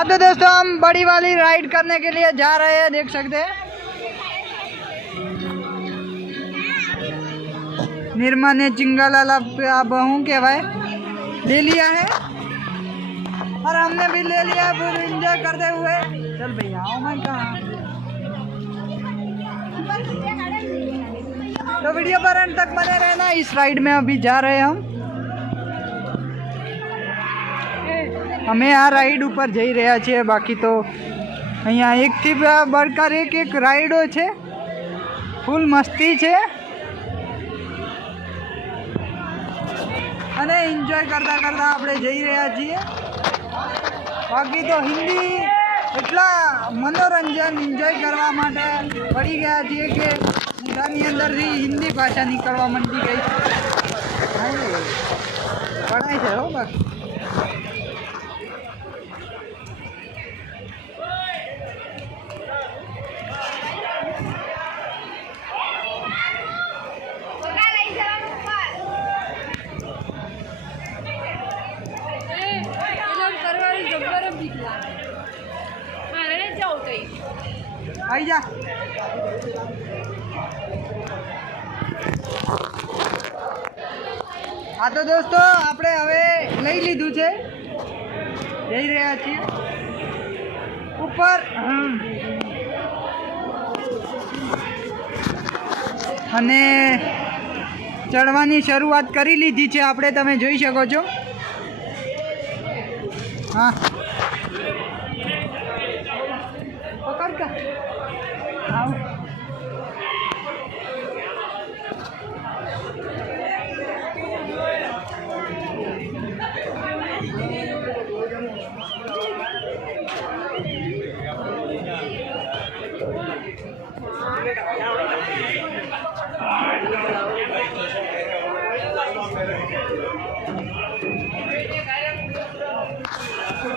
हाँ तो दोस्तों हम बड़ी वाली राइड करने के लिए जा रहे हैं, देख सकते हैं। निर्मा ने चिंगाला बहू के भाई ले लिया है और हमने भी ले लिया फुल एंजॉय करते हुए। चल भैया आओ मैं कहाँ, तो वीडियो पर अंत तक बने रहना। इस राइड में अभी जा रहे हैं અમે આ રાઈડ ઉપર જઈ રહ્યા છીએ। બાકી તો અહીંયા એકથી બળકાર એક રાઈડો છે, ફૂલ મસ્તી છે અને એન્જોય કરતા કરતા આપણે જઈ રહ્યા છીએ। બાકી તો હિન્દી એટલા મનોરંજન એન્જોય કરવા માટે પડી ગયા છીએ કે મોઢાની અંદરથી હિન્દી ભાષા નીકળવા માંડી ગઈ પડાય છે હો। બાકી आई जा। हाँ तो दोस्तों આપણે હવે લઈ લીધું છે, જઈ રહ્યા છીએ ઉપર અને ચડવાની શરૂઆત કરી લીધી છે આપણે, તમે જોઈ શકો છો। हाँ पकड़ का आओ।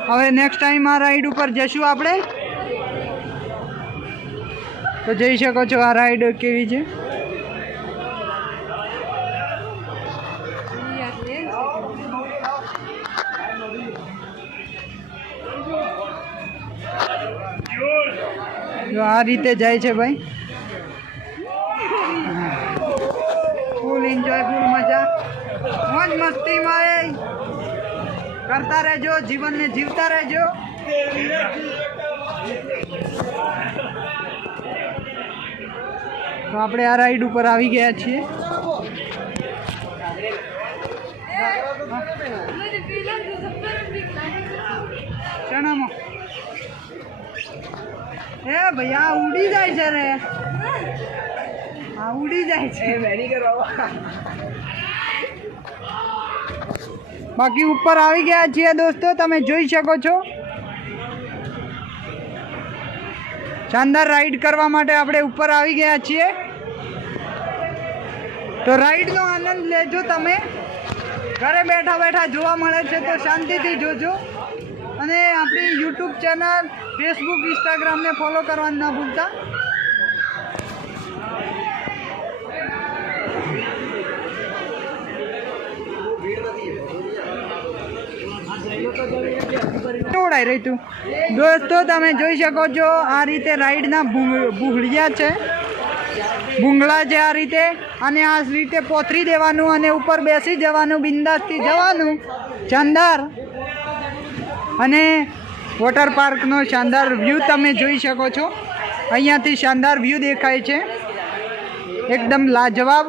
હવે નેક્સ્ટ ટાઈમ આ રાઈડ ઉપર જશું આપણે, તો જઈ શકો છો આ રાઈડ કેવી છે। જો આ રીતે જાય છે ભાઈ, ફૂલ એન્જોય, ફૂલ મજા, મોજ મસ્તીમાં કરતા રહેજો, જીવનને જીવતા રહેજો। તો આપણે આ રાઈડ ઉપર આવી ગયા છીએ। ચણામાં એ ભૈયા ઉડી જાય છે રે, હા ઉડી જાય છે। બાકી ઉપર આવી ગયા છીએ દોસ્તો, તમે જોઈ શકો છો। શાનદાર રાઈડ કરવા માટે આપણે ઉપર આવી ગયા છીએ, તો રાઈડનો આનંદ લેજો તમે। ઘરે બેઠા બેઠા જોવા મળે છે તો શાંતિથી જોજો, અને આપણી યુટ્યુબ ચેનલ, ફેસબુક, ઇન્સ્ટાગ્રામને ફોલો કરવાનું ના ભૂલતા। ઉડાઈ રહી તું દોસ્તો, તમે જોઈ શકો છો આ રીતે રાઈડના ભૂંગળિયા છે, ભૂંગળા છે આ રીતે, અને આ રીતે પોથરી દેવાનું અને ઉપર બેસી જવાનું, બિંદાસથી જવાનું। શાનદાર અને વોટર પાર્કનો શાનદાર વ્યૂ તમે જોઈ શકો છો, અહીંયાથી શાનદાર વ્યૂ દેખાય છે, એકદમ લાજવાબ।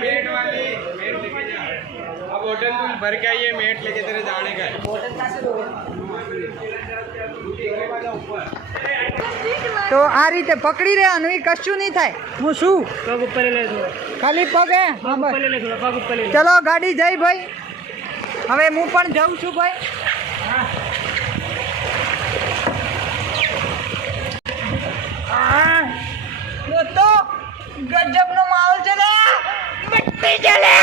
मेट वाली मेट लेके जा, अब होटल में भर के आइए, मेट लेके तेरे जाने का है। તો આ રીતે પકડી રહેવાનું, એ કશું નહીં થાય। હું શું पग ऊपर ले दो, ખાલી પગ હે? હા બસ, ले दो, पग ऊपर ले। ચલો ગાડી જઈ ભાઈ, હવે હું પણ જાઉં છું ભાઈ। દોસ્તો ગજબનો માહોલ છે ને, મિટ્ટી ચલે।